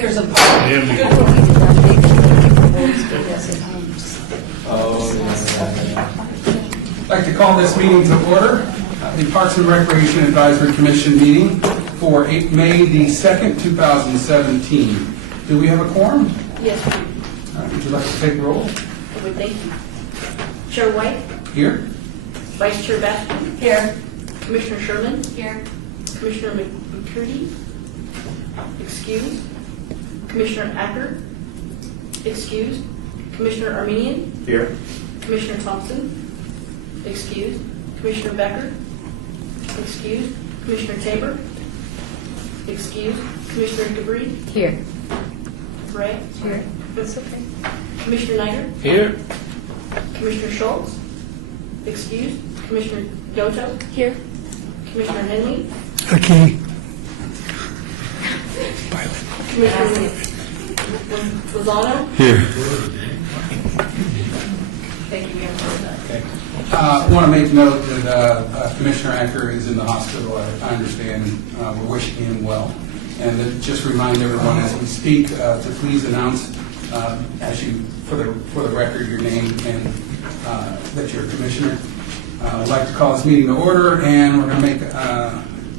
There's a I'd like to call this meeting to order, the Parks and Recreation Advisory Commission meeting for May the 2nd, 2017. Do we have a quorum? Yes, All right, would you like to take roll? I would thank you. Chair White, Here. Vice Chair Bastian. Here. Commissioner Sherman. Here. Commissioner McCurdy. Excused. Commissioner Acker. Excused. Commissioner Armenian. Here. Commissioner Thompson. Excused. Commissioner Becker. Excused. Commissioner Tabor. Excused. Commissioner Debris. Here. Ray. Here. That's okay. Commissioner Niner. Here. Commissioner Schultz. Excused. Commissioner Doto. Here. Commissioner Henley. Okay. Commissioner Lozano. Here. Thank you, Mayor. Okay. I want to make note that Commissioner Acker is in the hospital. I understand. We're wishing him well. And to just remind everyone as we speak to please announce as you, for the record, your name and that you're a commissioner. I'd like to call this meeting to order, and we're going to make.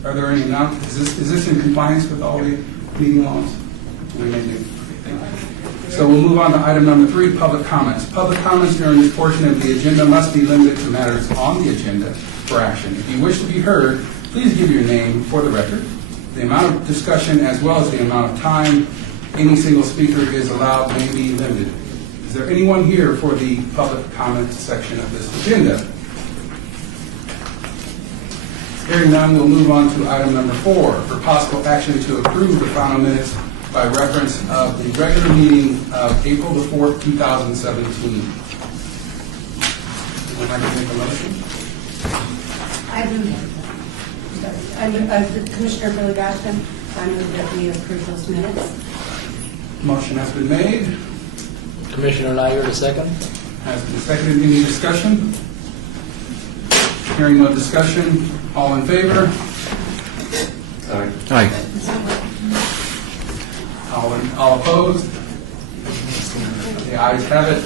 Are there any announcements? Is this in compliance with all the meeting laws? We may do. Okay, thank you. So we'll move on to item number 3, public comments. Public comments during this portion of the agenda must be limited to matters on the agenda for action. If you wish to be heard, please give your name for the record. The amount of discussion as well as the amount of time any single speaker is allowed may be limited. Is there anyone here for the public comment section of this agenda? Hearing none, we'll move on to item number 4 for possible action to approve the final minutes by reference of the regular meeting of April the 4th, 2017. Would like to make a motion? Commissioner Billy Bastian, I move that we approve those minutes. Motion has been made, Commissioner Nyer, the second. has been seconded. Any discussion? Hearing no discussion, all in favor? Aye. All opposed? The ayes have it.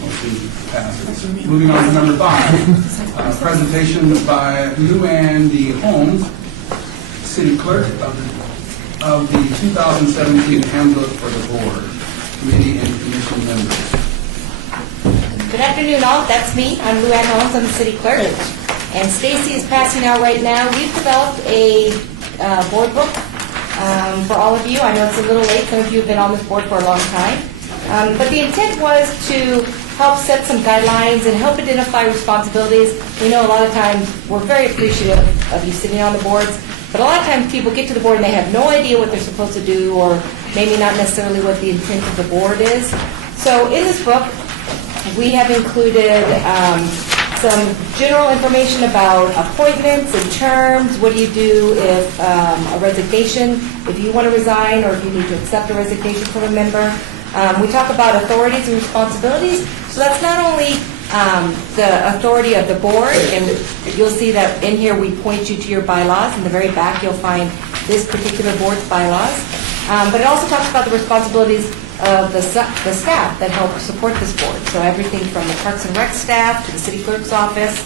Motion passes. Moving on to number 5, presentation by Luann D. Holmes, City Clerk of the 2017 Handbook for the Board, Committee and Commission members. Good afternoon, all. That's me. I'm Luann Holmes. I'm the city clerk. And Stacy is passing out right now. We've developed a board book for all of you. I know it's a little late. Some of you have been on this board for a long time. But the intent was to help set some guidelines and help identify responsibilities. We know a lot of times we're very appreciative of you sitting on the boards, but a lot of times people get to the board and they have no idea what they're supposed to do, or maybe not necessarily what the intent of the board is. So in this book, we have included some general information about appointments and terms. What do you do if a resignation, if you want to resign, or if you need to accept a resignation from a member? We talk about authorities and responsibilities. So that's not only the authority of the board, and you'll see that in here we point you to your bylaws. In the very back you'll find this particular board's bylaws. But it also talks about the responsibilities of the staff that help support this board. So everything from the Parks and Rec staff to the city clerk's office.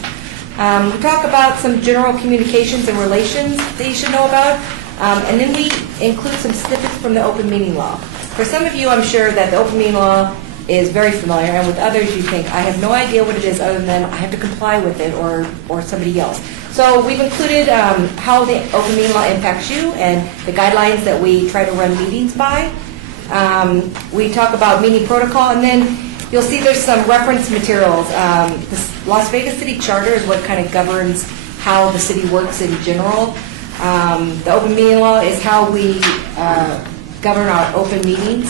We talk about some general communications and relations that you should know about. And then we include some snippets from the open meeting law. For some of you, I'm sure that the open meeting law is very familiar, and with others you think, I have no idea what it is other than I have to comply with it or somebody else. So we've included how the open meeting law impacts you and the guidelines that we try to run meetings by. We talk about meeting protocol, and then you'll see there's some reference materials. The Las Vegas City Charter is what kind of governs how the city works in general. The open meeting law is how we govern our open meetings.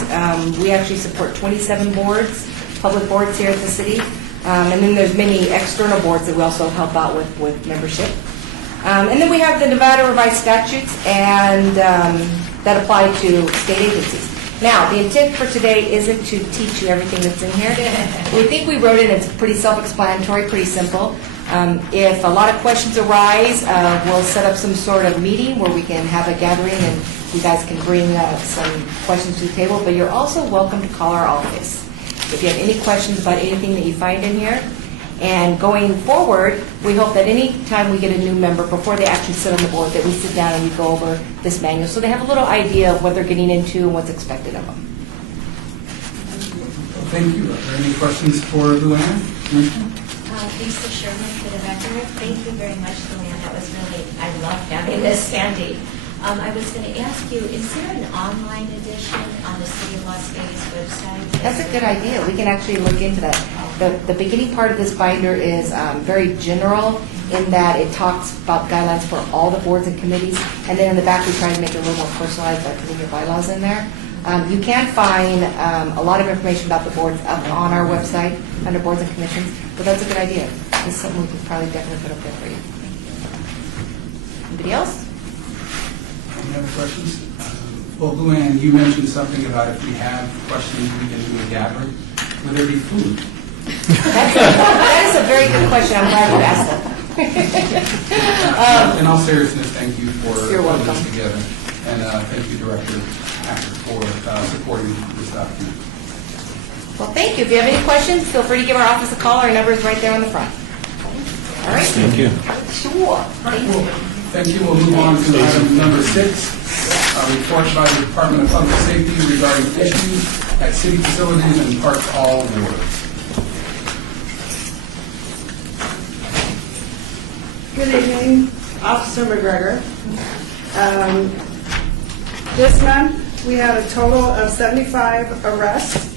We actually support 27 boards, public boards here at the city. And then there's many external boards that we also help out with membership. And then we have the Nevada revised statutes and that apply to state agencies. Now, the intent for today isn't to teach you everything that's in here. We think we wrote it, it's pretty self-explanatory, pretty simple. If a lot of questions arise, we'll set up some sort of meeting where we can have a gathering and You guys can bring some questions to the table, but you're also welcome to call our office if you have any questions about anything that you find in here. And going forward, we hope that any time we get a new member, before they actually sit on the board, that we sit down and we go over this manual so they have a little idea of what they're getting into and what's expected of them. Thank you. Are there any questions for Luann? Commissioner? Lisa Sherman for the record. Thank you very much, Luann. That was really, I love having this handy. I was going to ask you, is there an online edition on the City of Las Vegas website? That's a good idea. We can actually look into that. The beginning part of this binder is very general in that it talks about guidelines for all the boards and committees, and then in the back we try to make it a little more personalized by putting your bylaws in there. You can find a lot of information about the boards up on our website under boards and commissions, but that's a good idea. It's something we can probably definitely put up there for you. Anybody else? Any other questions? Well, Luann, you mentioned something about if we have questions, we can do a gathering. Will there be food? That is a very good question. I'm glad you asked that. In all seriousness, thank you for You're putting welcome. this together. And thank you, Director Hacker, for supporting this document. Well, thank you. If you have any questions, feel free to give our office a call. Our number is right there on the front. All right? Thank you. Sure. Thank you. Thank you. We'll move on to item number 6, a report by the Department of Public Safety regarding issues at city facilities and parks all wards. Good evening, Officer McGregor. This month, we had a total of 75 arrests,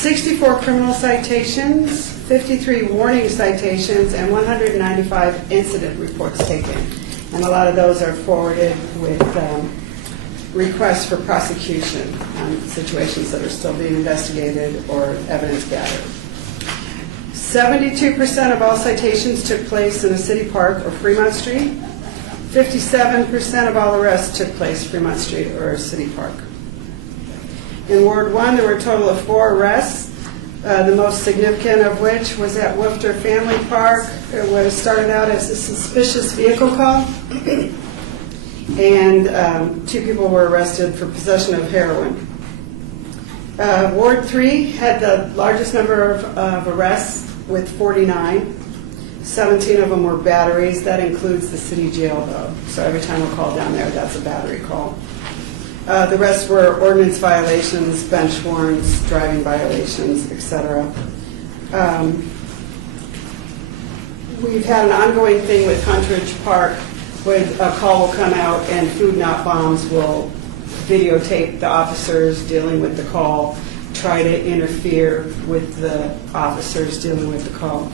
64 criminal citations, 53 warning citations, and 195 incident reports taken. And a lot of those are forwarded with requests for prosecution on situations that are still being investigated or evidence gathered. 72% of all citations took place in a city park or Fremont Street. 57% of all arrests took place Fremont Street or City Park. In Ward 1, there were a total of 4 arrests, the most significant of which was at Woofter Family Park. It was started out as a suspicious vehicle call, and 2 people were arrested for possession of heroin. Ward 3 had the largest number of arrests with 49. 17 of them were batteries. That includes the city jail, though. So every time we're called down there, that's a battery call. The rest were ordinance violations, bench warrants, driving violations, etc. We've had an ongoing thing with Huntridge Park where a call will come out and Food Not Bombs will videotape the officers dealing with the call, try to interfere with the officers dealing with the call.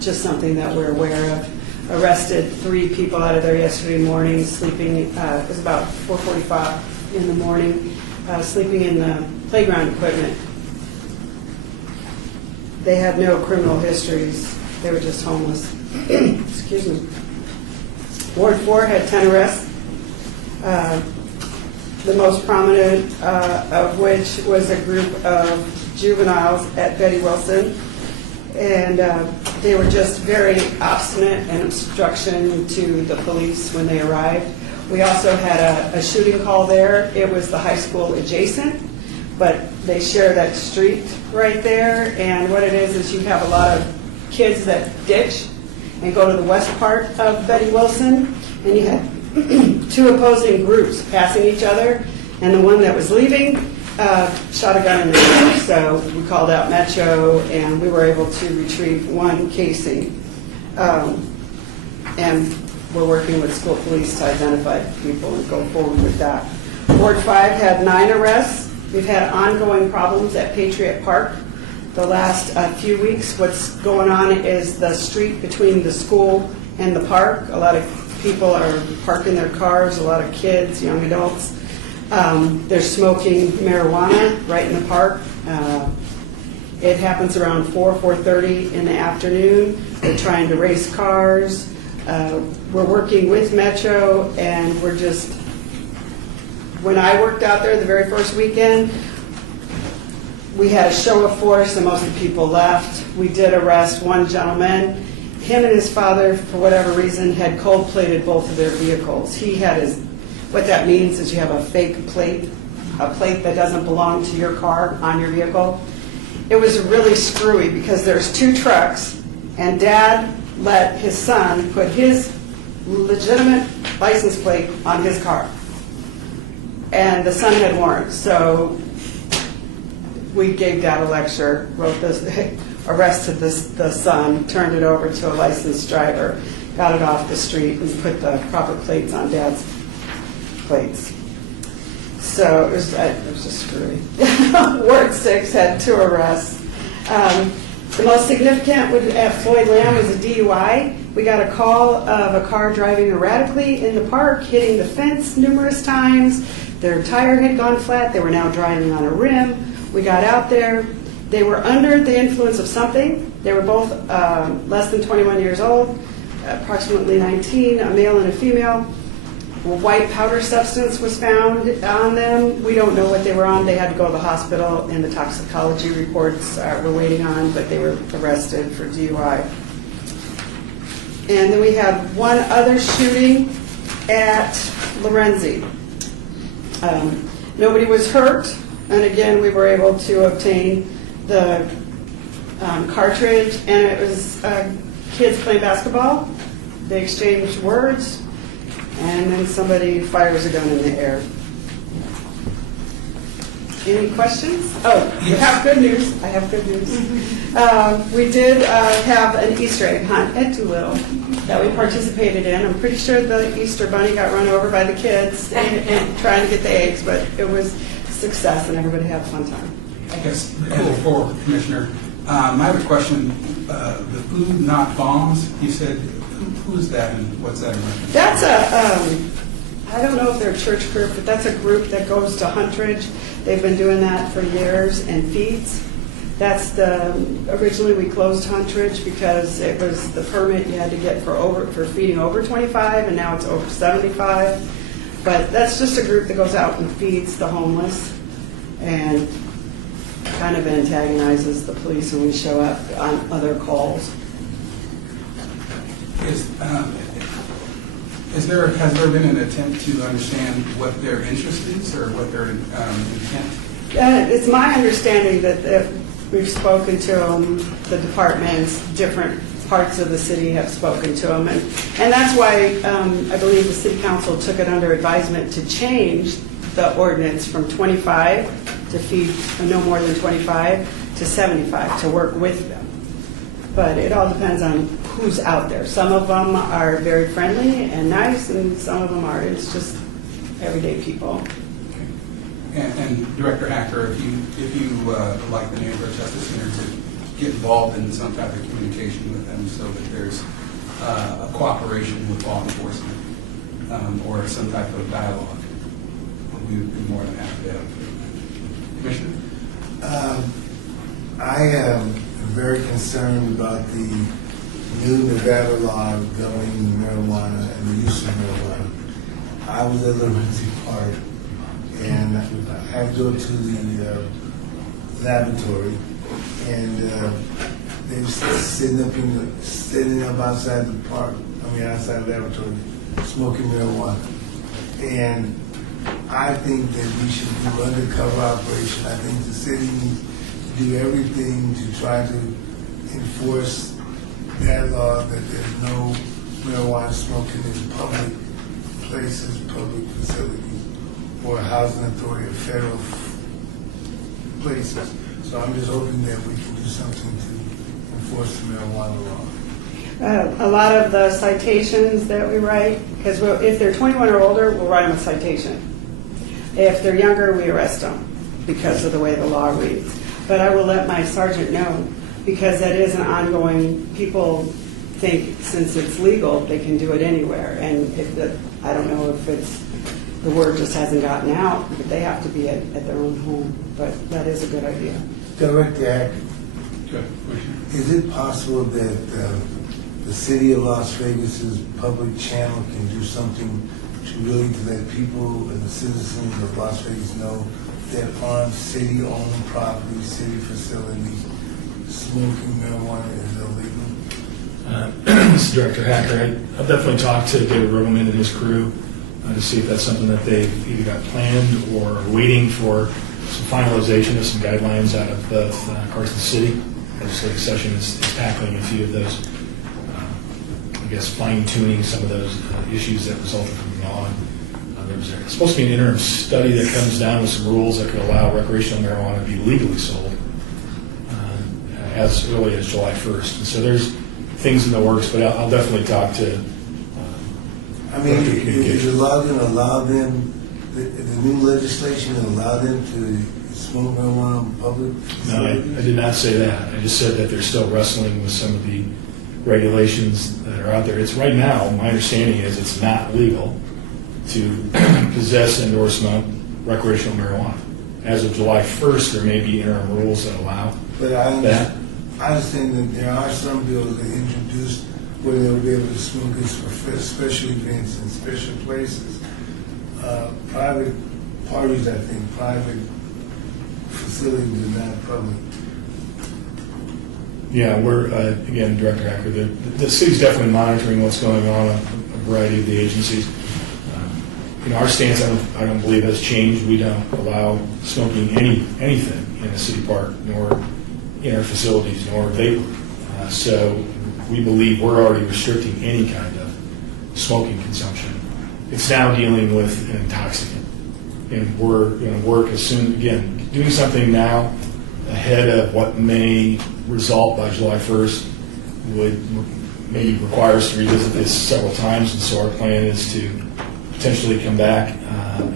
Just something that we're aware of. Arrested 3 people out of there yesterday morning, sleeping, it was about 4:45 in the morning, sleeping in the playground equipment. They had no criminal histories. They were just homeless. Excuse me. Ward 4 had 10 arrests. The most prominent of which was a group of juveniles at Betty Wilson. And they were just very obstinate and obstruction to the police when they arrived. We also had a shooting call there. It was the high school adjacent, but they share that street right there. And what it is you have a lot of kids that ditch and go to the west part of Betty Wilson. And you had 2 opposing groups passing each other. And the one that was leaving shot a gun in the air, so we called out Metro, and we were able to retrieve 1 casing. And we're working with school police to identify people and go forward with that. Ward 5 had 9 arrests. We've had ongoing problems at Patriot Park the last few weeks. What's going on is the street between the school and the park. A lot of people are parking their cars, a lot of kids, young adults. They're smoking marijuana right in the park. It happens around 4:30 in the afternoon. They're trying to race cars. We're working with Metro, and we're just, when I worked out there the very first weekend, we had a show of force and most of the people left. We did arrest 1 gentleman. Him and his father, for whatever reason, had cold-plated both of their vehicles. He had his What that means is you have a fake plate, a plate that doesn't belong to your car on your vehicle. It was really screwy because there's 2 trucks, and Dad let his son put his legitimate license plate on his car. And the son had warrants, so we gave Dad a lecture, wrote this, arrested the son, turned it over to a licensed driver, got it off the street, and put the proper plates on Dad's plates. So it was just screwy. Ward 6 had 2 arrests. The most significant at Floyd Lamb was a DUI. We got a call of a car driving erratically in the park, hitting the fence numerous times. Their tire had gone flat. They were now driving on a rim. We got out there. They were under the influence of something. They were both less than 21 years old, approximately 19, a male and a female. White powder substance was found on them. We don't know what they were on. They had to go to the hospital, and the toxicology reports we're waiting on, but they were arrested for DUI. And then we have one other shooting at Lorenzi. Nobody was hurt, and again, we were able to obtain the cartridge, and it was kids playing basketball. They exchanged words, and then somebody fires a gun in the air. Any questions? Oh, you have good news. I have good news. We did have an Easter egg hunt at Doolittle that we participated in. I'm pretty sure the Easter bunny got run over by the kids and trying to get the eggs, but it was a success and everybody had a fun time. I guess, for Commissioner, I have a question. The Food Not Bombs, you said, who's that and what's that in reference? That's I don't know if they're a church group, but that's a group that goes to Huntridge. They've been doing that for years and feeds. That's originally we closed Huntridge because it was the permit you had to get for feeding over 25, and now it's over 75. But that's just a group that goes out and feeds the homeless and kind of antagonizes the police when we show up on other calls. Has there been an attempt to understand what their interest is or what their intent? It's my understanding that we've spoken to them, the departments, different parts of the city have spoken to them, and that's why I believe the city council took it under advisement to change the ordinance from 25 to feed no more than 25 to 75 to work with them. But it all depends on who's out there. Some of them are very friendly and nice, and some of them are. It's just everyday people. And Director Hacker, if you like the neighborhood justice center, to get involved in some type of communication with them so that there's a cooperation with law enforcement or some type of dialogue, we would be more than happy to have. Commissioner? I am very concerned about the new Nevada law governing marijuana and the use of marijuana. I was at Lorenzi Park, and I had to go to the laboratory, and they were sitting up outside the park, outside the laboratory, smoking marijuana. And I think that we should do undercover operation. I think the city needs to do everything to try to enforce that law, that there's no marijuana smoking in public places, public facilities, or housing authority or federal places. So I'm just hoping that we can do something to enforce the marijuana law. A lot of the citations that we write, because if they're 21 or older, we'll write them a citation. If they're younger, we arrest them because of the way the law reads. But I will let my sergeant know, because that is an ongoing, people think since it's legal, they can do it anywhere. And I don't know if the word just hasn't gotten out, but they have to be at their own home. But that is a good idea. Director Hacker, Good. is it possible that the city of Las Vegas's public channel can do something to really let people and the citizens of Las Vegas know that on city-owned property, city facilities, smoking marijuana is illegal? This is Director Hacker. I've definitely talked to David Roman and his crew to see if that's something that they've either got planned or waiting for some finalization of some guidelines out of both Carson City. Legislative session is tackling a few of those, I guess, fine-tuning some of those issues that resulted from the law. There's supposed to be an interim study that comes down with some rules that could allow recreational marijuana to be legally sold as early as July 1st. And so there's things in the works, but I'll definitely talk to I mean, Director of is Communications. the law going to allow them, the new legislation to allow them to smoke marijuana in public No, I facilities? did not say that. I just said that they're still wrestling with some of the regulations that are out there. It's right now, my understanding is it's not legal to possess and/or smoke recreational marijuana. As of July 1st, there may be interim rules that allow But I that. understand that there are some bills that introduced where they'll be able to smoke this for special events and special places. Private parties, I think, private facilities are not public. Yeah, we're, again, Director Hacker, the city's definitely monitoring what's going on, a variety of the agencies. Our stance, I don't believe has changed. We don't allow smoking anything in a city park, nor in our facilities, nor vapor. So we believe we're already restricting any kind of smoking consumption. It's now dealing with an intoxicant. And we're going to work as soon, again, doing something now ahead of what may result by July 1st would maybe require us to revisit this several times. And so our plan is to potentially come back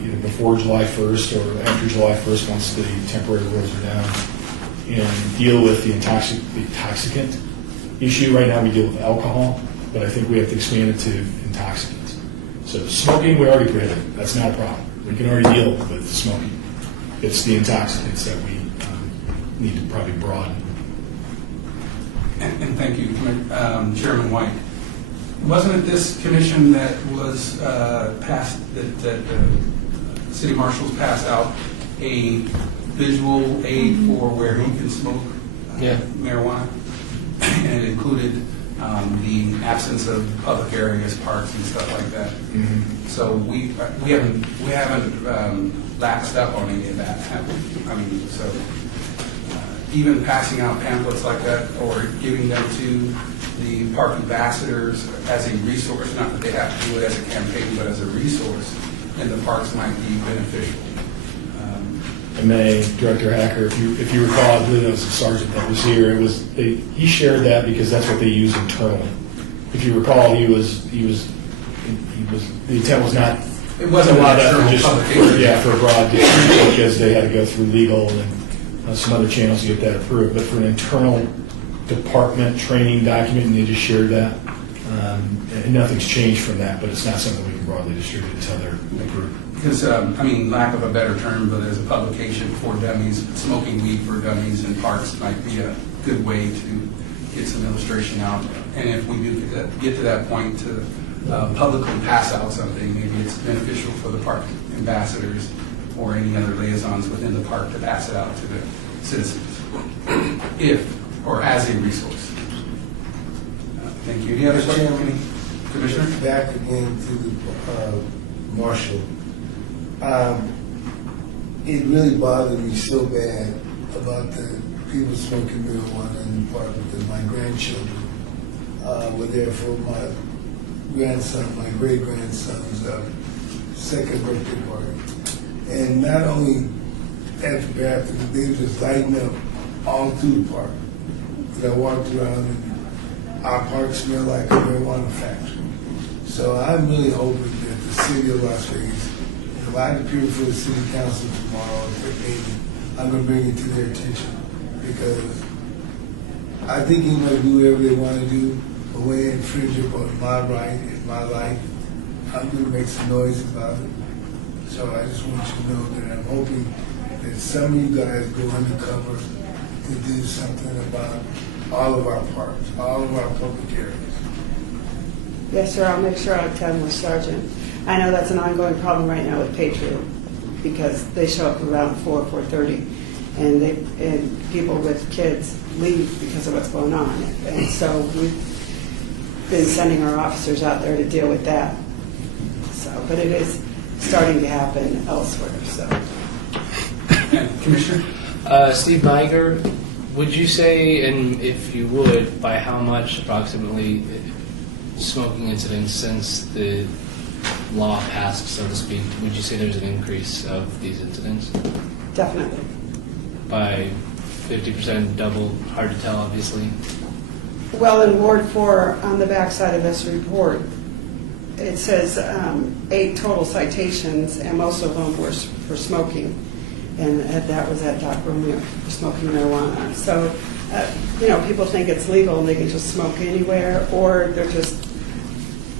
either before July 1st or after July 1st once the temporary rules are down and deal with the intoxicant issue. Right now we deal with alcohol, but I think we have to expand it to intoxicants. So smoking, we already prohibited. That's not a problem. We can already deal with smoking. It's the intoxicants that we need to probably broaden. And thank you, Chairman White. Wasn't it this commission that was passed, that the city marshals passed out a visual aid for where he can smoke Yeah. marijuana? And it included the absence of public areas, parks and stuff like that. So we haven't lapsed up on any of that, have we? I mean, so even passing out pamphlets like that or giving them to the park ambassadors as a resource, not that they have to do it as a campaign, but as a resource in the parks might be beneficial. And Director Hacker, if you recall, I believe that was the sergeant that was here. He shared that because that's what they use internally. If you recall, the intent was not. It wasn't a lot an of external just publication. for a broad district because they had to go through legal and some other channels to get that approved. But for an internal department training document, and they just shared that. And nothing's changed from that, but it's not something we can broadly distribute until they're approved. Because, lack of a better term, but there's a publication for dummies, smoking weed for dummies in parks might be a good way to get some illustration out. And if we do get to that point to publicly pass out something, maybe it's beneficial for the park ambassadors or any other liaisons within the park to pass it out to the citizens, or as a resource. Thank you. Any other questions, Commissioner? Back again to the marshal. It really bothered me so bad about the people smoking marijuana in the park because my grandchildren were there for my great-grandson's second birthday party. And not only at the bathroom, they were just lighting up all through the park. I walked around and our park smelled like a marijuana factory. So I'm really hoping that the city of Las Vegas, if I appear for the city council tomorrow, I'm going to bring it to their attention because I think anybody do whatever they want to do, but when they infringe upon my right and my life, I'm going to make some noise about it. So I just want you to know that I'm hoping that some of you guys go undercover to do something about all of our parks, all of our public areas. Yes, sir, I'll make sure I attend with Sergeant. I know that's an ongoing problem right now with Patriot because they show up around 4:30, and people with kids leave because of what's going on. And so we've been sending our officers out there to deal with that. So but it is starting to happen elsewhere, so. And Commissioner? Steve Niger, would you say, and if you would, by how much approximately smoking incidents since the law passed, so to speak, would you say there's an increase of these incidents? Definitely. By 50%, double, hard to tell, obviously. Well, in Ward 4, on the backside of this report, it says 8 total citations, and most of them were for smoking. And that was at Doc Romeo, for smoking marijuana. So, people think it's legal and they can just smoke anywhere, or they're just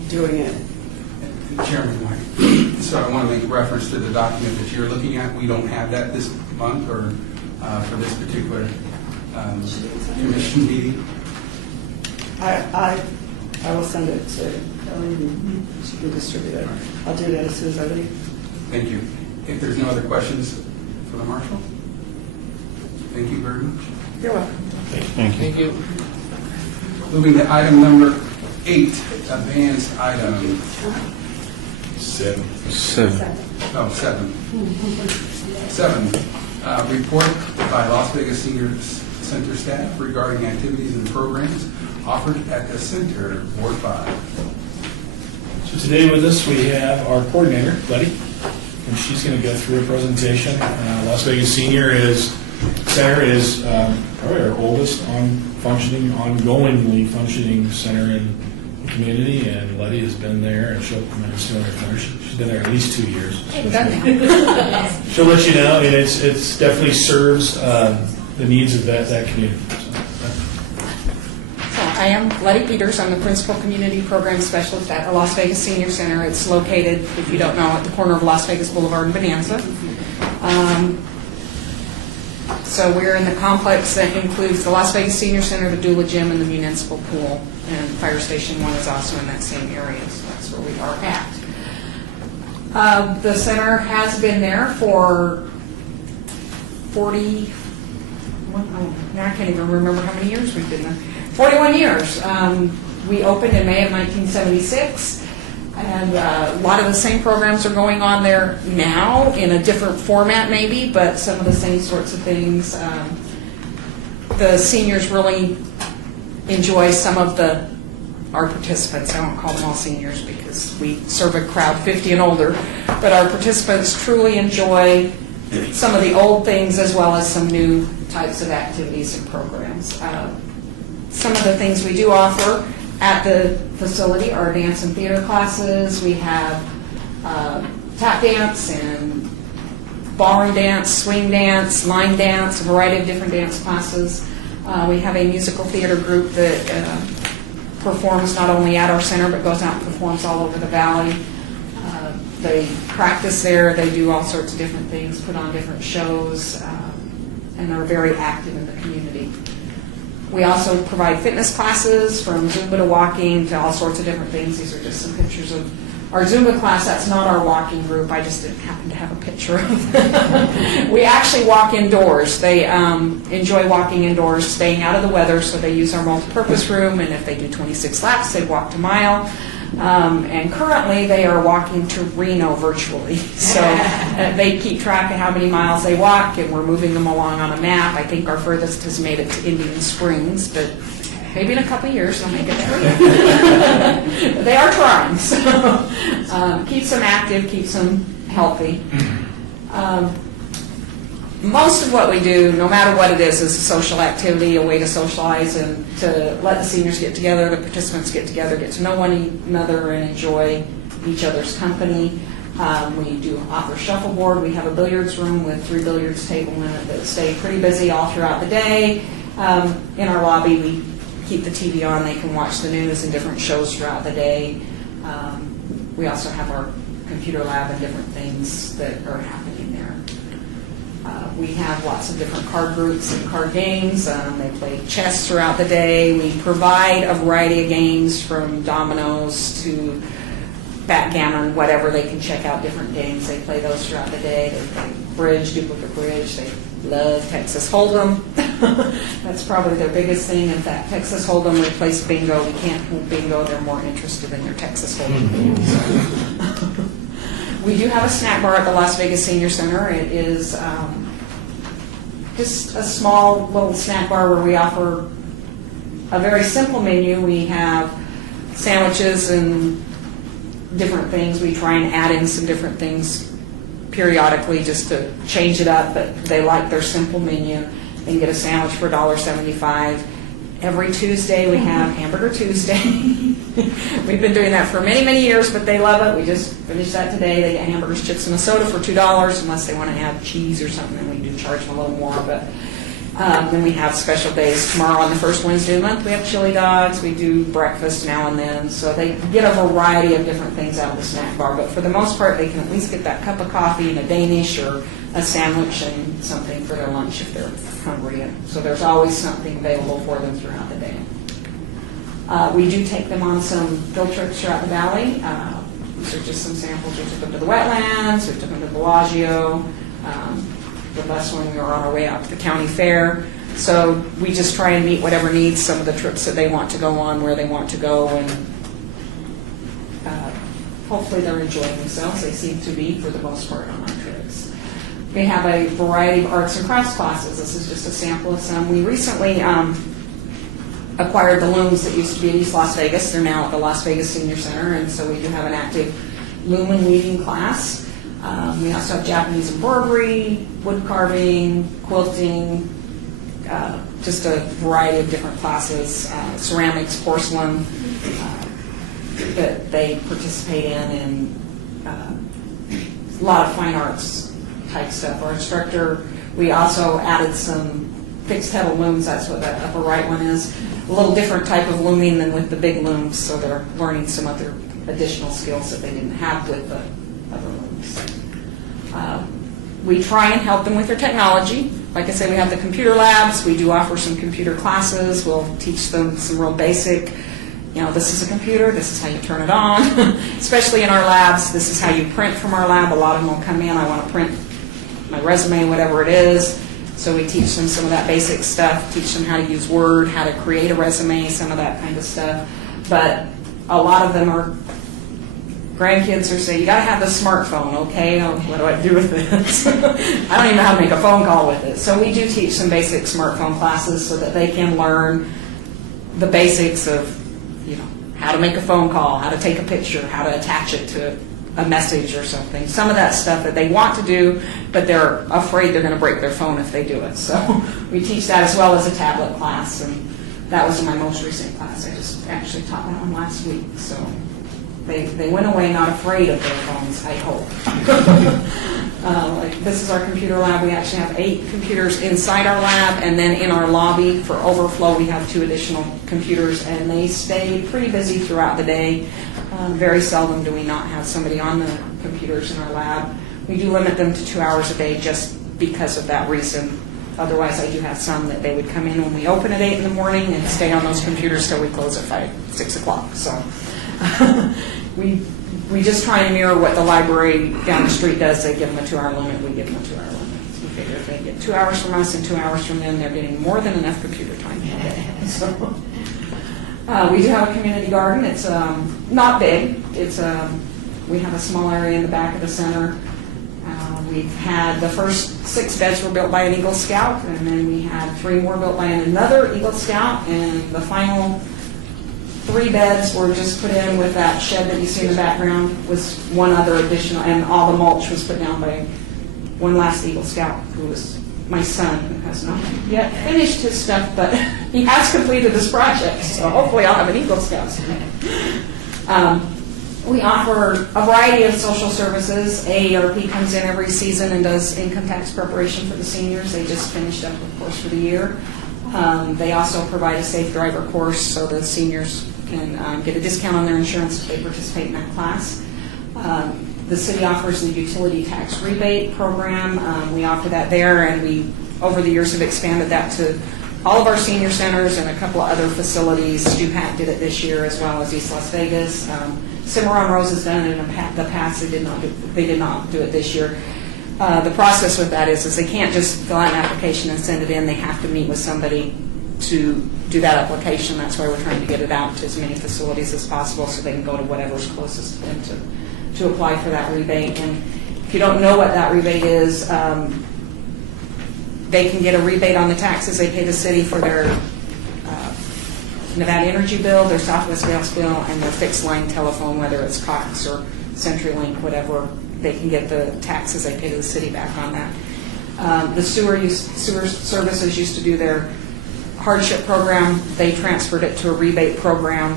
doing it. Chairman White. So I want to make reference to the document that you're looking at. We don't have that this month or for this particular commission meeting. I will send it to Kelly and she can distribute it. I'll do that as soon as I leave. Thank you. If there's no other questions for the marshal, thank you very much. You're welcome. Thank you. Moving to item number 8, advanced item. 7. Oh, 7. 7, report by Las Vegas Senior Center staff regarding activities and programs offered at the center, Ward 5. So today with us, we have our coordinator, Letty, and she's going to go through a presentation. Las Vegas Senior Center is probably our oldest ongoingly functioning center in the community, and Letty has been there, and she's been there at least 2 years. She'll let you know, and it's definitely serves the needs of that community. So I am Letty Peters. I'm the Principal Community Program Specialist at the Las Vegas Senior Center. It's located, if you don't know, at the corner of Las Vegas Boulevard and Bonanza. So we're in the complex that includes the Las Vegas Senior Center, the Dula Gym, and the municipal pool. And Fire Station 1 is also in that same area, so that's where we are at. The center has been there for 41, now I can't even remember how many years we've been there. 41 years. We opened in May of 1976. And a lot of the same programs are going on there now in a different format maybe, but some of the same sorts of things. The seniors really enjoy some of our participants. I won't call them all seniors because we serve a crowd 50 and older, but our participants truly enjoy some of the old things as well as some new types of activities and programs. Some of the things we do offer at the facility are dance and theater classes. We have tap dance and ballroom dance, swing dance, line dance, a variety of different dance classes. We have a musical theater group that performs not only at our center but goes out and performs all over the valley. They practice there. They do all sorts of different things, put on different shows, and are very active in the community. We also provide fitness classes from Zumba to walking to all sorts of different things. These are just some pictures of our Zumba class. That's not our walking group. I just didn't happen to have a picture of them. We actually walk indoors. They enjoy walking indoors, staying out of the weather, so they use our multipurpose room, and if they do 26 laps, they walk a mile. And currently they are walking to Reno virtually. So they keep track of how many miles they walk, and we're moving them along on a map. I think our furthest has made it to Indian Springs, but maybe in a couple of years they'll make it there. They are trying, so keeps them active, keeps them healthy. Most of what we do, no matter what it is a social activity, a way to socialize and to let the seniors get together, the participants get together, get to know one another and enjoy each other's company. We do offer shuffleboard. We have a billiards room with 3 billiards tables in it that stay pretty busy all throughout the day. In our lobby, we keep the TV on. They can watch the news and different shows throughout the day. We also have our computer lab and different things that are happening there. We have lots of different card groups and card games. They play chess throughout the day. We provide a variety of games from dominoes to backgammon, whatever. They can check out different games. They play those throughout the day. They play bridge, duplicate bridge. They love Texas Hold'em. That's probably their biggest thing. In fact, Texas Hold'em replaced bingo. We can't hold bingo. They're more interested in their Texas Hold'em games. We do have a snack bar at the Las Vegas Senior Center. It is just a small little snack bar where we offer a very simple menu. We have sandwiches and different things. We try and add in some different things periodically just to change it up, but they like their simple menu. They can get a sandwich for $1.75. Every Tuesday we have Hamburger Tuesday. We've been doing that for many, many years, but they love it. We just finished that today. They get hamburgers, chips, and a soda for $2, unless they want to add cheese or something, then we do charge them a little more. But then we have special days. Tomorrow on the first Wednesday of the month, we have chili dogs. We do breakfast now and then. So they get a variety of different things out of the snack bar. But for the most part, they can at least get that cup of coffee and a Danish or a sandwich and something for their lunch if they're hungry. And so there's always something available for them throughout the day. We do take them on some field trips throughout the valley. These are just some samples. We took them to the wetlands. We took them to Bellagio. The last one, we were on our way out to the county fair. So we just try and meet whatever needs some of the trips that they want to go on, where they want to go, and hopefully they're enjoying themselves. They seem to be for the most part on our trips. We have a variety of arts and crafts classes. This is just a sample of some. We recently acquired the looms that used to be in East Las Vegas. They're now at the Las Vegas Senior Center, and so we do have an active loom and weaving class. We also have Japanese embroidery, wood carving, quilting, just a variety of different classes, ceramics, porcelain, that they participate in, and a lot of fine arts type stuff. Our instructor, we also added some fixed heddle looms. That's what that upper right one is. A little different type of looming than with the big looms, so they're learning some other additional skills that they didn't have with the other looms. We try and help them with their technology. Like I say, we have the computer labs. We do offer some computer classes. We'll teach them some real basic, this is a computer, this is how you turn it on. Especially in our labs, this is how you print from our lab. A lot of them will come in, I want to print my resume, whatever it is. So we teach them some of that basic stuff, teach them how to use Word, how to create a resume, some of that kind of stuff. But a lot of them are grandkids are saying, you got to have the smartphone, okay? What do I do with this? I don't even know how to make a phone call with it. So we do teach some basic smartphone classes so that they can learn the basics of, how to make a phone call, how to take a picture, how to attach it to a message or something. Some of that stuff that they want to do, but they're afraid they're going to break their phone if they do it. So we teach that as well as a tablet class, and that was in my most recent class. I just actually taught that one last week. So they went away not afraid of their phones, I hope. This is our computer lab. We actually have 8 computers inside our lab, and then in our lobby for overflow we have 2 additional computers, and they stay pretty busy throughout the day. Very seldom do we not have somebody on the computers in our lab. We do limit them to 2 hours a day just because of that reason. Otherwise, I do have some that they would come in when we open at 8 in the morning and stay on those computers till we close at 6 o'clock. So we just try and mirror what the library down the street does. They give them a 2-hour limit, we give them a 2-hour limit. We figure if they get 2 hours from us and 2 hours from them, they're getting more than enough computer time a day. So we do have a community garden. It's not big. It's we have a small area in the back of the center. We've had the first 6 beds were built by an Eagle Scout, and then we had 3 more built by another Eagle Scout, and the final 3 beds were just put in with that shed that you see in the background, was one other additional, and all the mulch was put down by one last Eagle Scout, who was my son, who has not yet finished his stuff, but he has completed this project, so hopefully I'll have an Eagle Scout soon. We offer a variety of social services. AARP comes in every season and does income tax preparation for the seniors. They just finished up the course for the year. They also provide a safe driver course so the seniors can get a discount on their insurance if they participate in that class. The city offers the utility tax rebate program. We offer that there, and we, over the years, have expanded that to all of our senior centers and a couple of other facilities. Stupat did it this year, as well as East Las Vegas. Cimarron Rose has done it in the past. They did not do it this year. The process with that is they can't just fill out an application and send it in. They have to meet with somebody to do that application. That's why we're trying to get it out to as many facilities as possible so they can go to whatever's closest to them to apply for that rebate. And if you don't know what that rebate is, they can get a rebate on the taxes they pay the city for their Nevada Energy bill, their Southwest Gas bill, and their fixed line telephone, whether it's Cox or CenturyLink, whatever. They can get the taxes they pay to the city back on that. The sewer services used to do their hardship program. They transferred it to a rebate program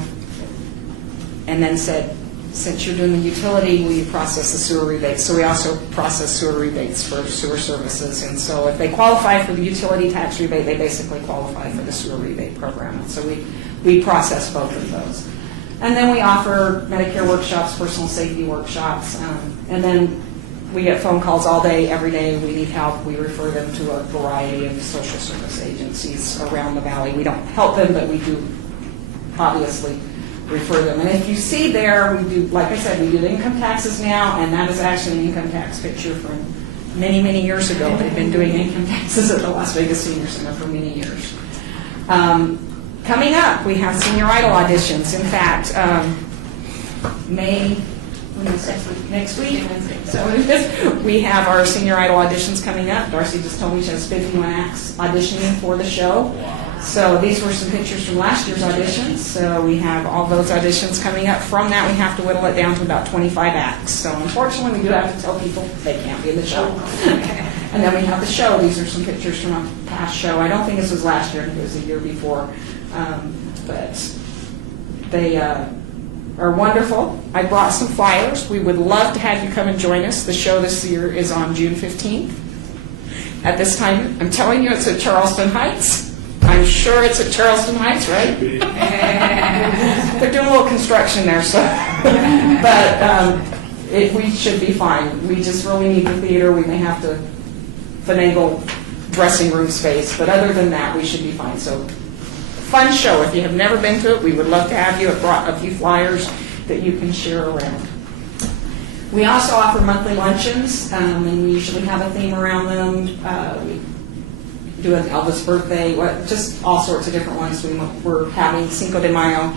and then said, since you're doing the utility, will you process the sewer rebates? So we also process sewer rebates for sewer services. And so if they qualify for the utility tax rebate, they basically qualify for the sewer rebate program. And so we process both of those. And then we offer Medicare workshops, personal safety workshops, and then we get phone calls all day, every day. We need help. We refer them to a variety of social service agencies around the valley. We don't help them, but we do obviously refer them. And if you see there, we do, like I said, we do the income taxes now, and that is actually an income tax picture from many, many years ago. They've been doing income taxes at the Las Vegas Senior Center for many years. Coming up, we have Senior Idol auditions. In fact, next week. So we have our Senior Idol auditions coming up. Darcy just told me she has 51 acts auditioning for the show. So these were some pictures from last year's auditions. So we have all those auditions coming up. From that, we have to whittle it down to about 25 acts. So unfortunately, we do have to tell people they can't be in the show. And then we have the show. These are some pictures from a past show. I don't think this was last year. I think it was the year before. But they are wonderful. I brought some flyers. We would love to have you come and join us. The show this year is on June 15th. At this time, I'm telling you, it's at Charleston Heights. I'm sure it's at Charleston Heights, right? They're doing a little construction there, so. But we should be fine. We just really need the theater. We may have to finagle dressing room space, but other than that, we should be fine. So, fun show. If you have never been to it, we would love to have you. I brought a few flyers that you can share around. We also offer monthly luncheons, and we usually have a theme around them. We do an Elvis birthday, just all sorts of different ones. We're having Cinco de Mayo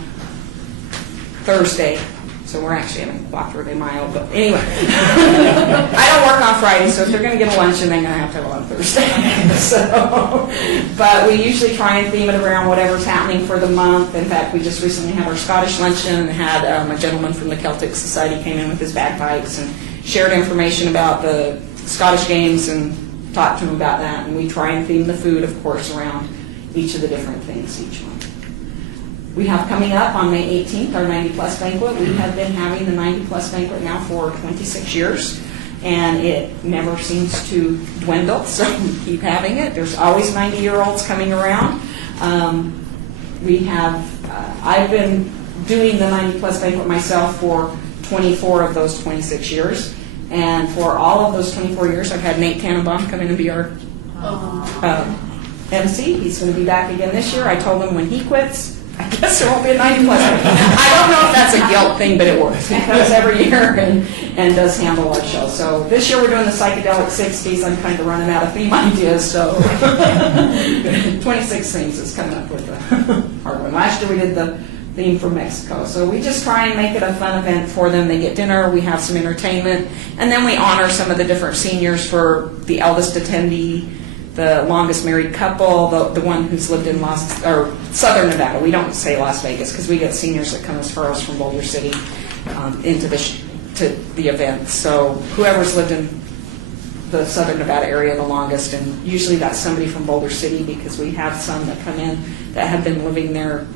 Thursday, so we're actually having Cuatro de Mayo, but anyway. I don't work on Friday, so if they're going to get a luncheon, they're going to have it on Thursday. But we usually try and theme it around whatever's happening for the month. In fact, we just recently had our Scottish luncheon and had a gentleman from the Celtic Society came in with his bagpipes and shared information about the Scottish games and talked to him about that. And we try and theme the food, of course, around each of the different things each month. We have coming up on May 18th our 90 Plus banquet. We have been having the 90 Plus banquet now for 26 years, and it never seems to dwindle, so we keep having it. There's always 90-year-olds coming around. I've been doing the 90 Plus banquet myself for 24 of those 26 years, and for all of those 24 years, I've had Nate Tannenbaum come in and be our MC. He's going to be back again this year. I told him when he quits, I guess there won't be a 90 Plus. I don't know if that's a guilt thing, but it works. He comes every year and does handle our show. So this year we're doing the psychedelic 60s. I'm kind of running out of theme ideas, so 26 themes is coming up with a hard one. Last year we did the theme from Mexico. So we just try and make it a fun event for them. They get dinner, we have some entertainment, and then we honor some of the different seniors for the eldest attendee, the longest married couple, the one who's lived in Southern Nevada. We don't say Las Vegas because we get seniors that come as far as from Boulder City into to the event. So whoever's lived in the Southern Nevada area the longest, and usually that's somebody from Boulder City because we have some that come in that have been living there,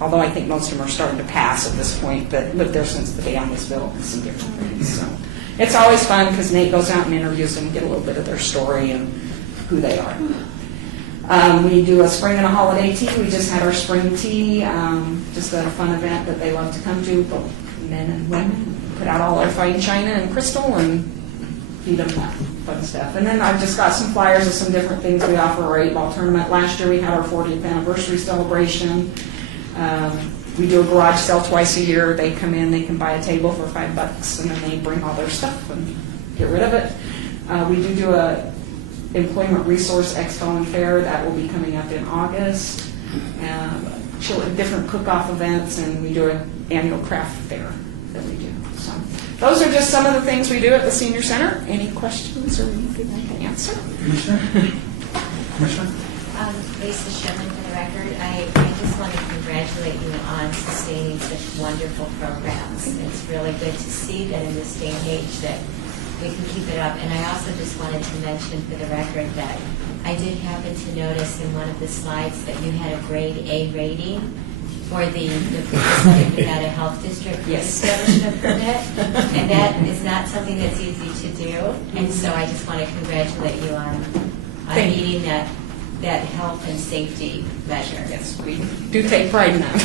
although I think most of them are starting to pass at this point, that lived there since the day on was built and some different things. So it's always fun because Nate goes out and interviews them, get a little bit of their story and who they are. We do a spring and a holiday tea. We just had our spring tea, just a fun event that they love to come to, both men and women. Put out all our fine china and crystal and feed them that fun stuff. And then I've just got some flyers of some different things we offer. Our 8-ball tournament. Last year we had our 40th anniversary celebration. We do a garage sale twice a year. They come in, they can buy a table for $5, and then they bring all their stuff and get rid of it. We do a Employment Resource Expo and Fair. That will be coming up in August. Different cook-off events, and we do an annual craft fair that we do. So those are just some of the things we do at the senior center. Any questions or anything I can answer? Commissioner? Commissioner? Lisa Sherman, for the record, I just want to congratulate you on sustaining such wonderful programs. It's really good to see that in this day and age that we can keep it up. And I also just wanted to mention for the record that I did happen to notice in one of the slides that you had a grade A rating for the Nevada Health District Yes. establishment permit. And that is not something that's easy to do. And so I just want to congratulate you on Thank you. meeting that health and safety measure. Yes, we do take pride in that.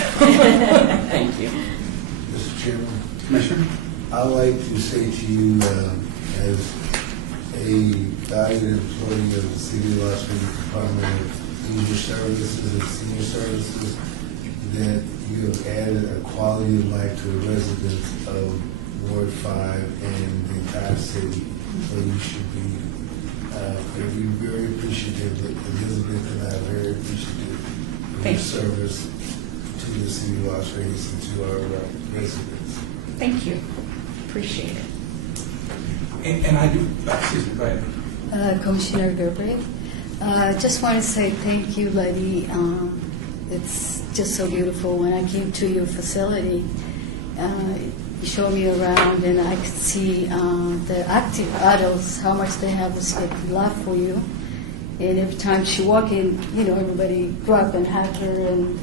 Thank you. Mr. Chairman, Commissioner? I'd like to say to you, as a valued employee of the City of Las Vegas Department of Leisure Services and Senior Services, that you have added a quality of life to the residents of Ward 5 and the entire city. So you should be very appreciative. Elizabeth and I are very appreciative of your Thank you. service to the City of Las Vegas and to our residents. Thank you. Appreciate it. And I do, excuse me, go ahead. Commissioner Gerber, just want to say thank you, lady. It's just so beautiful. When I came to your facility, you showed me around, and I could see the active adults, how much they have respect and love for you. And every time she walked in, everybody go up and hug her, and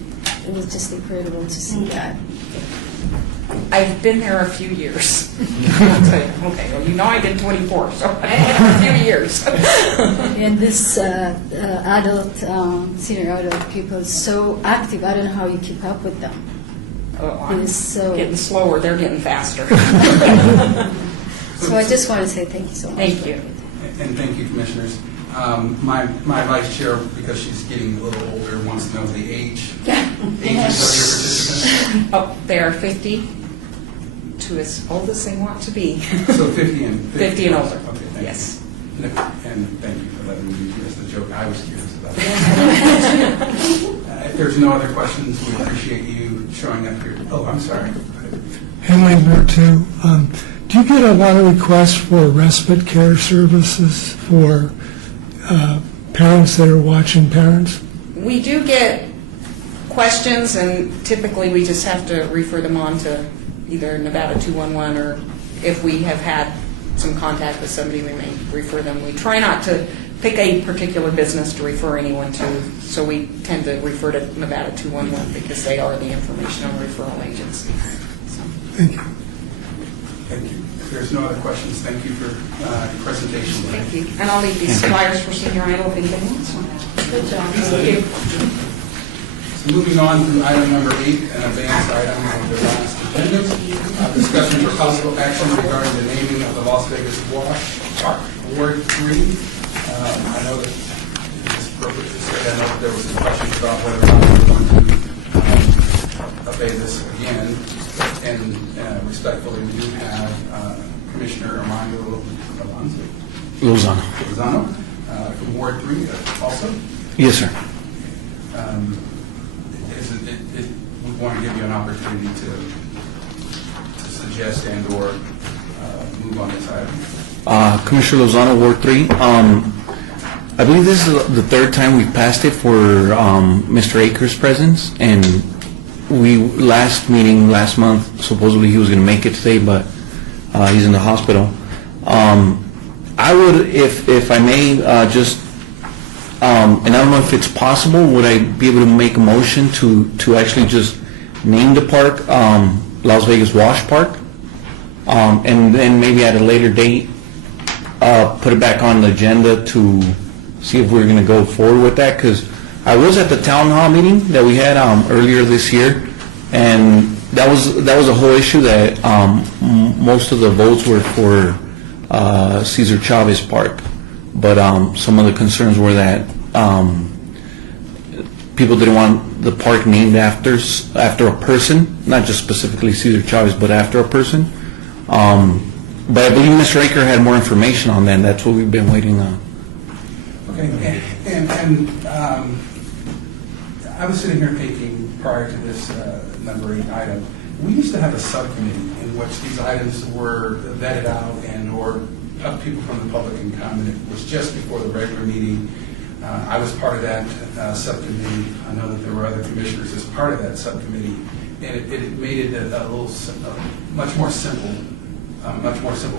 it was just incredible to see that. I've been there a few years. I'll tell you. Okay, well, I did 24, so I've been there a few years. And this adult, senior adult people is so active. I don't know how you keep up with them. Oh, It I'm is so. getting slower, they're getting faster. So I just want to say thank you so much. Thank you. And thank you, Commissioners. My vice chair, because she's getting a little older, wants to know the ages of your participants. Oh, they are 50 to as old as they want to be. So 50 and 50 and older. Okay, thank Yes. you. And thank you for letting me guess the joke. I was curious about it. If there's no other questions, we appreciate you showing up here. Oh, I'm sorry. Henley, Mayor 2. Do you get a lot of requests for respite care services for parents that are watching parents? We do get questions, and typically we just have to refer them on to either Nevada 211, or if we have had some contact with somebody, we may refer them. We try not to pick a particular business to refer anyone to, so we tend to refer to Nevada 211 because they are the informational referral agency. So. Thank you. Thank you. If there's no other questions, thank you for your presentation today. Thank you. And I'll leave these flyers for Senior Idol if anybody wants one. Good job. Thank you. So moving on to item number 8, an advanced item of the last agenda. Discussion for possible action regarding the naming of the Las Vegas Wash Park, Ward 3. I know that it's appropriate to say, I know that there was some questions about whether or not we were going to obey this again. And respectfully, we do have Commissioner Armando Lozano from Ward 3 also. Yes, sir. We want to give you an opportunity to suggest and/or move on this item. Commissioner Lozano, Ward 3. I believe this is the third time we've passed it for Mr. Akers' presence, and last month, supposedly he was going to make it today, but he's in the hospital. I would, if I may, just, and I don't know if it's possible, would I be able to make a motion to actually just name the park Las Vegas Wash Park, and then maybe at a later date put it back on the agenda to see if we're going to go forward with that? Because I was at the town hall meeting that we had earlier this year, and that was a whole issue that most of the votes were for Cesar Chavez Park, but some of the concerns were that people didn't want the park named after a person, not just specifically Cesar Chavez, but after a person. But I believe Mr. Aker had more information on that, and that's what we've been waiting on. Okay, and I was sitting here thinking prior to this number 8 item we used to have a subcommittee in which these items were vetted out and/or people from the public can comment. It was just before the regular meeting. I was part of that subcommittee. I know that there were other commissioners as part of that subcommittee, and it made it a much more simple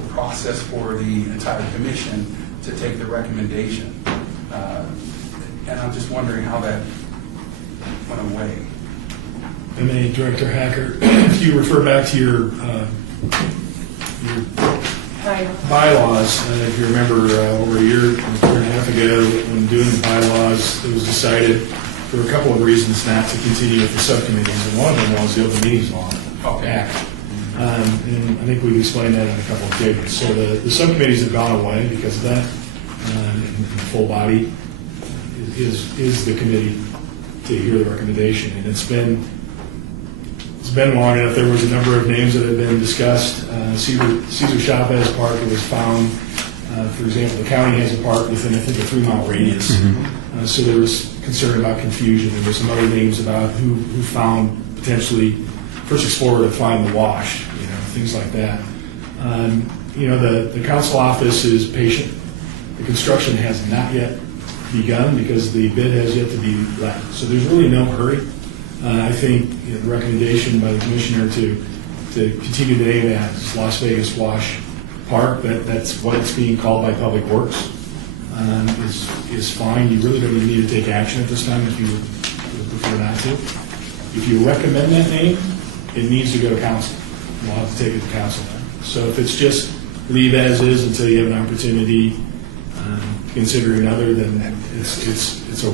process for the entire commission to take the recommendation. And I'm just wondering how that went away. MA Director Hacker, if you refer back to your bylaws, if you remember over a year and a half ago, when doing the bylaws, it was decided there were a couple of reasons not to continue with the subcommittees, and one of them was the Open Meetings Law Act. And I think we've explained that on a couple of occasions. So the subcommittees have gone away because of that, and the full body is the committee to hear the recommendation. And it's been long enough. There was a number of names that have been discussed. Cesar Chavez Park was found. For example, the county has a park within, I think, a 3-mile radius. So there was concern about confusion. There were some other names about who found potentially first explorer to find the wash, things like that. The council office is patient. The construction has not yet begun because the bid has yet to be let. So there's really no hurry. I think the recommendation by the commissioner to continue the name as Las Vegas Wash Park, that's what it's being called by Public Works, is fine. You really don't even need to take action at this time if you would prefer not to. If you recommend that name, it needs to go to council. We'll have to take it to council then. So if it's just leave as is until you have an opportunity to consider another, then it's a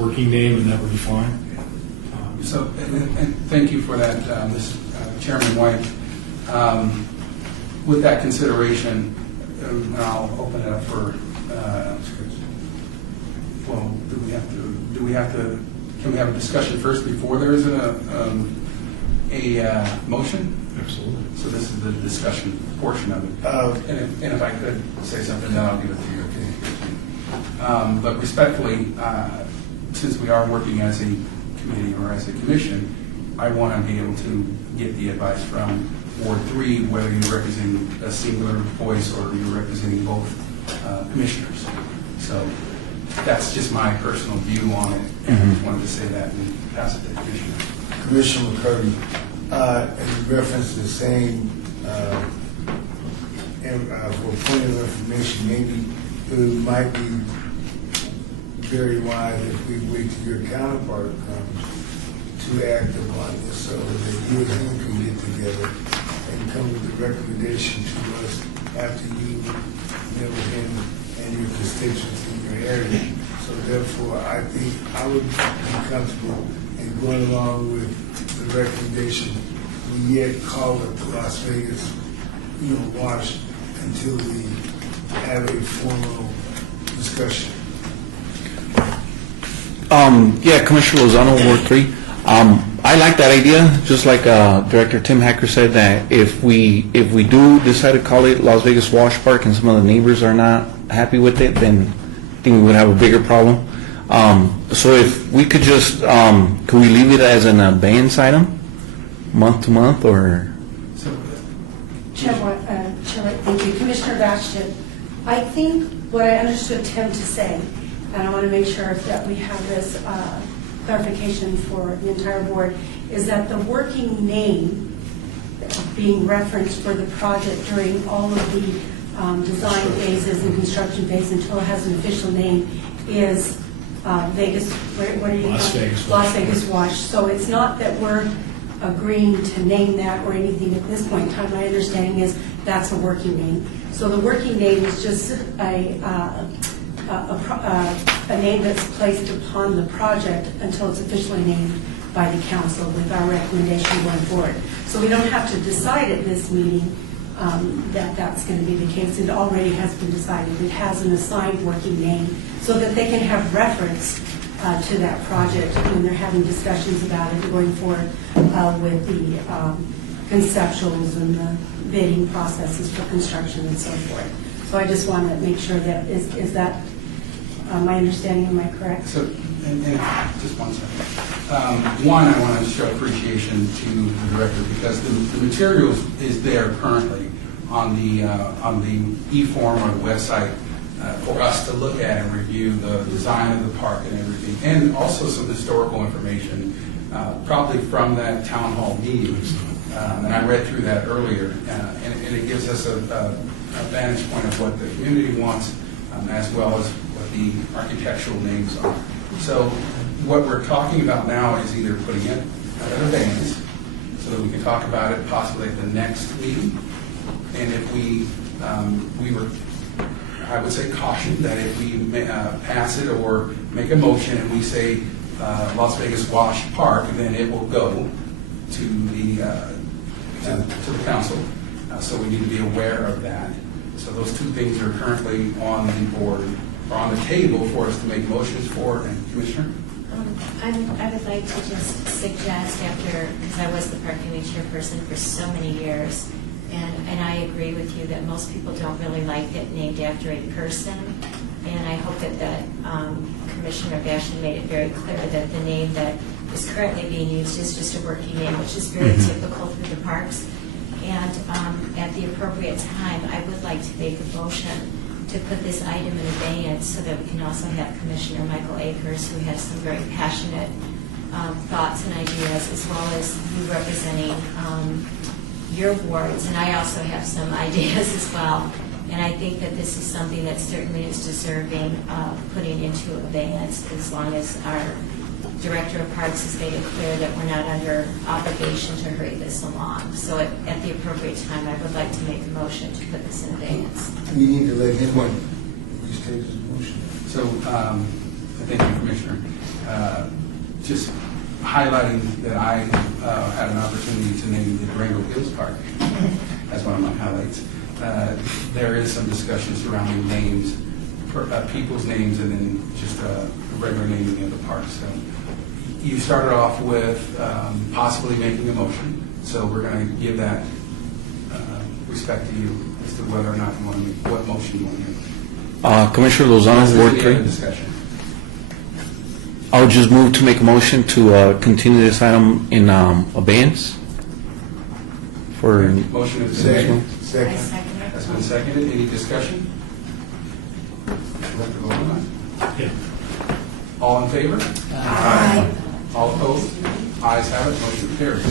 working name, and that would be fine. So, and thank you for that, Chairman White. With that consideration, I'll open it up for. Well, do we have to? Can we have a discussion first before there is a motion? Absolutely. So this is the discussion portion of it. And if I could say something, then I'll give it to you. Okay. But respectfully, since we are working as a committee or as a commission, I want to be able to get the advice from Ward 3, whether you're representing a singular voice or you're representing both commissioners. So that's just my personal view on it, and I just wanted to say that and pass it to the Commissioner. Commissioner McCurdy, in reference to the same, for a point of information, maybe it might be very wise if we wait till your counterpart comes to act upon this so that you and him can get together and come with the recommendation to us after you met with him and your constituents in your area. So therefore, I think I would be comfortable in going along with the recommendation. We yet call it the Las Vegas, Wash until we have a formal discussion. Yeah, Commissioner Lozano, Ward 3. I like that idea, just like Director Tim Hacker said, that if we do decide to call it Las Vegas Wash Park and some of the neighbors are not happy with it, then I think we would have a bigger problem. So if we could just, could we leave it as an abeyance item, month to month, or? Chair, thank you. Commissioner Vashton, I think what I understood Tim to say, and I want to make sure that we have this clarification for the entire board, is that the working name being referenced for the project during all of the design phases and construction phase until it has an official name is Vegas, what are you Las Vegas Las Vegas Wash. So it's not that we're agreeing to name that or anything at this point in time. My understanding is that's a working name. So the working name is just a name that's placed upon the project until it's officially named by the council with our recommendation going forward. So we don't have to decide at this meeting that that's going to be the case. It already has been decided. It has an assigned working name so that they can have reference to that project when they're having discussions about it going forward with the conceptuals and the bidding processes for construction and so forth. So I just want to make sure that, is that my understanding, am I correct? So And just one second. One, I want to show appreciation to the director because the materials is there currently on the e-form or the website for us to look at and review the design of the park and everything, and also some historical information, probably from that town hall meeting. And I read through that earlier, and it gives us a vantage point of what the community wants, as well as what the architectural names are. So what we're talking about now is either putting it at abeyance, so that we can talk about it possibly at the next meeting. And if we were, I would say caution that if we pass it or make a motion and we say Las Vegas Wash Park, then it will go to the council. So we need to be aware of that. So those two things are currently on the board, or on the table for us to make motions for. And Commissioner? I would like to just suggest because I was the park committee chairperson for so many years, and I agree with you that most people don't really like it named after a person. And I hope that Commissioner Basham made it very clear that the name that is currently being used is just a working name, which is very typical through the parks. And at the appropriate time, I would like to make a motion to put this item in abeyance so that we can also have Commissioner Michael Akers, who has some very passionate thoughts and ideas, as well as you representing your wards. And I also have some ideas as well. And I think that this is something that certainly is deserving of putting into abeyance, as long as our Director of Parks has made it clear that we're not under obligation to hurry this along. So at the appropriate time, I would like to make a motion to put this in abeyance. We need to let him restate his motion. So, thank you, Commissioner. Just highlighting that I had an opportunity to name the Durango Hills Park as one of my highlights. There is some discussion surrounding names, people's names, and then just a regular naming of the park. So you started off with possibly making a motion, so we're going to give that respect to you as to whether or not you want to make, what motion you want to make. Commissioner Lozano, Ward 3. Discussion. I would just move to make a motion to continue this item in abeyance for Motion is Second. I Second. second it. That's been seconded. Any discussion? Let the vote on that. Yeah. All in favor? Aye. All opposed? Ayes have it, motion carries.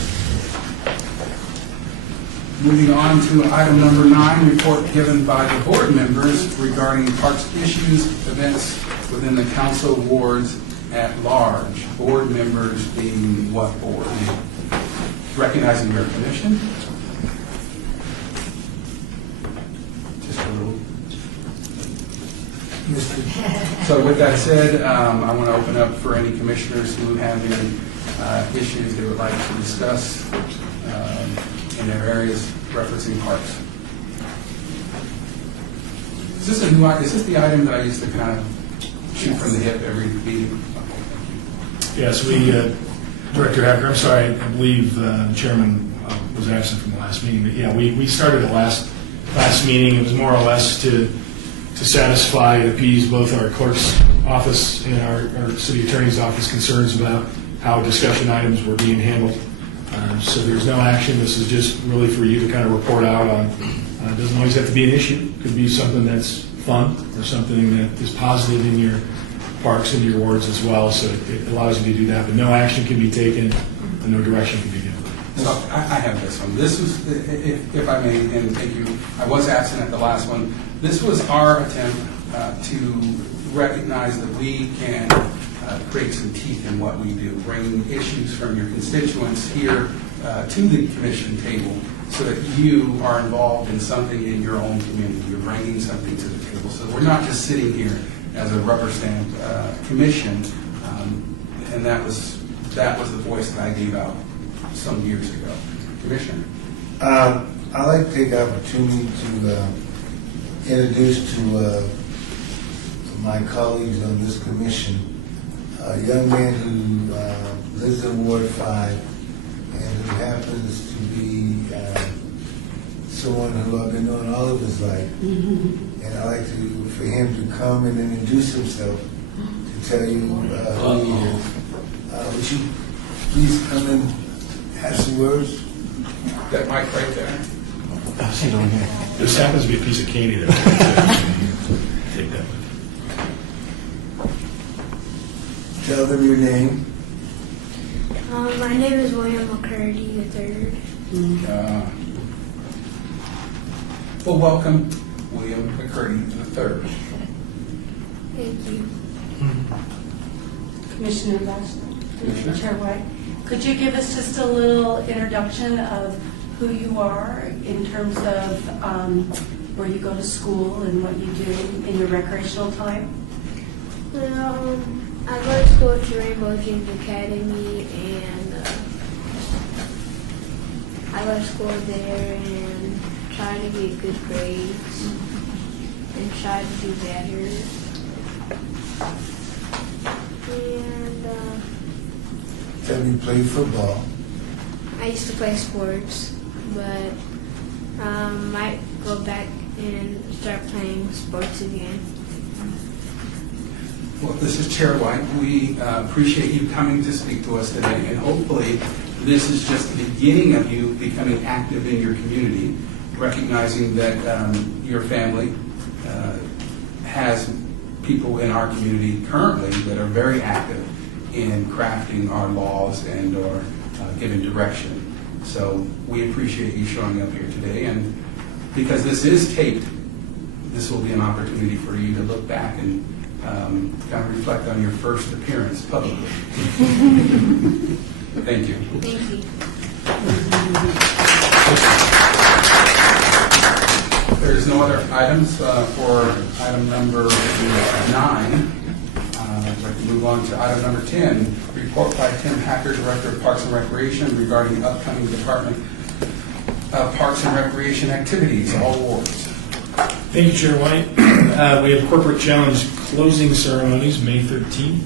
Moving on to item number 9, report given by the board members regarding parks issues, events within the council wards at large. Board members being what board? Recognizing your commission. Just a little. So with that said, I want to open up for any commissioners who have any issues they would like to discuss in their areas referencing parks. Is this a new? Is this the item that I used to kind of shoot from the hip every meeting? Yes, we, Director Hacker, I'm sorry, I believe the chairman was absent from the last meeting, but yeah, we started at last meeting. It was more or less to satisfy and appease both our clerk's office and our city attorney's office concerns about how discussion items were being handled. So there's no action. This is just really for you to kind of report out on. It doesn't always have to be an issue. It could be something that's fun or something that is positive in your parks and your wards as well. So it allows you to do that. But no action can be taken and no direction can be given. So I have this one. This was, if I may, and thank you, I was absent at the last one. This was our attempt to recognize that we can create some teeth in what we do, bring issues from your constituents here to the commission table so that you are involved in something in your own community. You're bringing something to the table. So we're not just sitting here as a rubber stamp commission, and that was the voice that I gave out some years ago. Commissioner? I'd like to take the opportunity to introduce to my colleagues on this commission a young man who lives in Ward 5 and who happens to be someone who I've been knowing all of his life. And I'd like for him to come and introduce himself to tell you who he is. Would you please come and have some words? That mic right there. This happens to be a piece of candy there. Take that one. Tell them your name. My name is William McCurdy III. Well, welcome, William McCurdy III. Thank you. Commissioner Bachelor, Chair White, could you give us just a little introduction of who you are in terms of where you go to school and what you do in your recreational time? I go to school at Rainbow James Academy, and I go to school there and try to get good grades and try to do better. And Tell me you play football. I used to play sports, but might go back and start playing sports again. Well, this is Chair White. We appreciate you coming to speak to us today, and hopefully this is just the beginning of you becoming active in your community, recognizing that your family has people in our community currently that are very active in crafting our laws and or giving direction. So we appreciate you showing up here today, and because this is taped, this will be an opportunity for you to look back and kind of reflect on your first appearance publicly. Thank you. Thank you. There's no other items for item number 9. I'd like to move on to item number 10, report by Tim Hacker, Director of Parks and Recreation, regarding upcoming Department of Parks and Recreation activities, all awards. Thank you, Chair White. We have Corporate Challenge closing ceremonies, May 13th.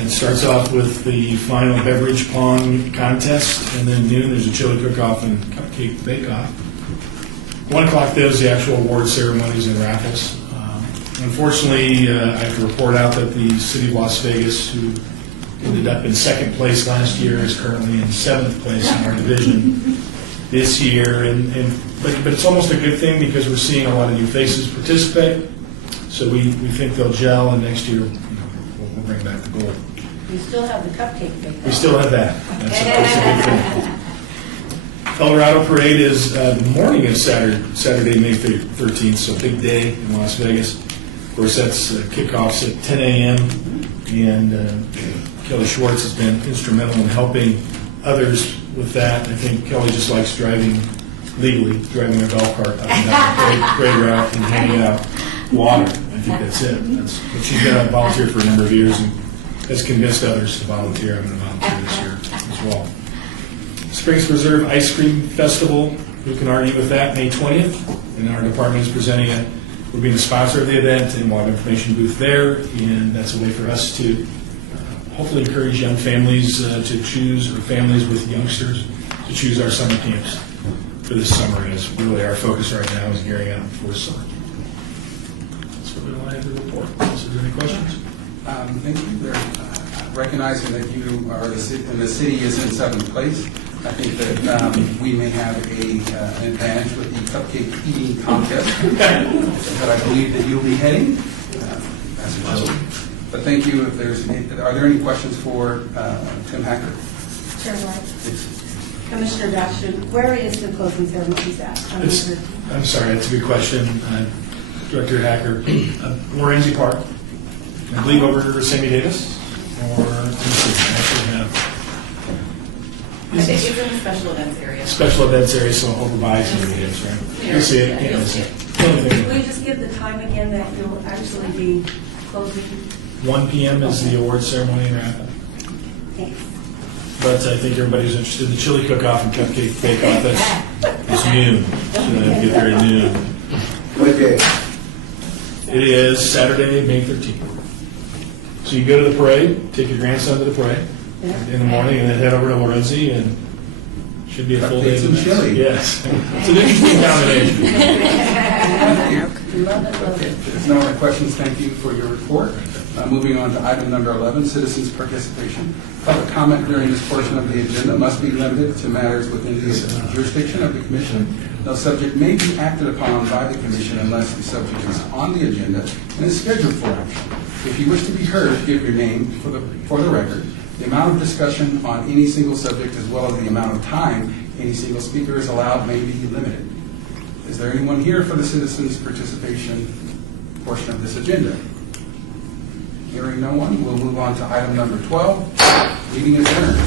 It starts off with the final beverage pong contest, and then noon there's a chili cook-off and cupcake bake-off. 1 o'clock there's the actual award ceremonies and raffles. Unfortunately, I have to report out that the City of Las Vegas, who ended up in 2nd place last year, is currently in 7th place in our division this year. But it's almost a good thing because we're seeing a lot of new faces participate. So we think they'll gel, and next year we'll bring back the gold. You still have the cupcake bake. We still have that. That's a good thing. Colorado Parade is the morning of Saturday, May 13th, so big day in Las Vegas. Of course, that's kickoffs at 10 a.m., and Kelly Schwartz has been instrumental in helping others with that. I think Kelly just likes driving legally, driving a golf cart up and down the parade route and handing out water. I think that's it. But she's been a volunteer for a number of years and has convinced others to volunteer. I'm going to volunteer this year as well. Springs Preserve Ice Cream Festival, who can argue with that, May 20th. And our department is presenting it. We're being the sponsor of the event, and we'll have an information booth there. And that's a way for us to hopefully encourage young families to choose, or families with youngsters, to choose our summer camps for this summer. And it's really our focus right now is gearing up for summer. That's what we want to have to report. Is there any questions? Thank you. Recognizing that you are and the city is in 7th place, I think that we may have an advantage with the cupcake eating contest that I believe that you'll be heading. That's a joke. But thank you. Are there any questions for Tim Hacker? Chair White. Commissioner Bachelor, where is the closing ceremonies at? I'm sorry, that's a good question. Director Hacker, Lorenzi Park, I believe over Sammy Davis, or let me see, I actually have. I think it's in the special events area. Special events area, so over by Sammy Davis, right? You'll see it, can't miss it. Will you just give the time again that you'll actually be closing? 1 p.m. is the award ceremony and wrap-up. Thanks. But I think everybody's interested in the chili cook-off and cupcake bake-off. That's noon. So get there at noon. What day? It is Saturday, May 13th. So you go to the parade, take your grandson to the parade in the morning, and then head over to Lorenzi, and should be a full day of Cupcakes and events. chili. Yes. It's an interesting combination. Love it, love it. If there's no other questions, thank you for your report. Moving on to item number 11, citizens' participation. Public comment during this portion of the agenda must be limited to matters within the jurisdiction of the commission. No subject may be acted upon by the commission unless the subject is on the agenda and is scheduled for action. If you wish to be heard, give your name for the record. The amount of discussion on any single subject as well as the amount of time any single speaker is allowed may be limited. Is there anyone here for the citizens' participation portion of this agenda? Hearing no one, we'll move on to item number 12. Meeting is adjourned.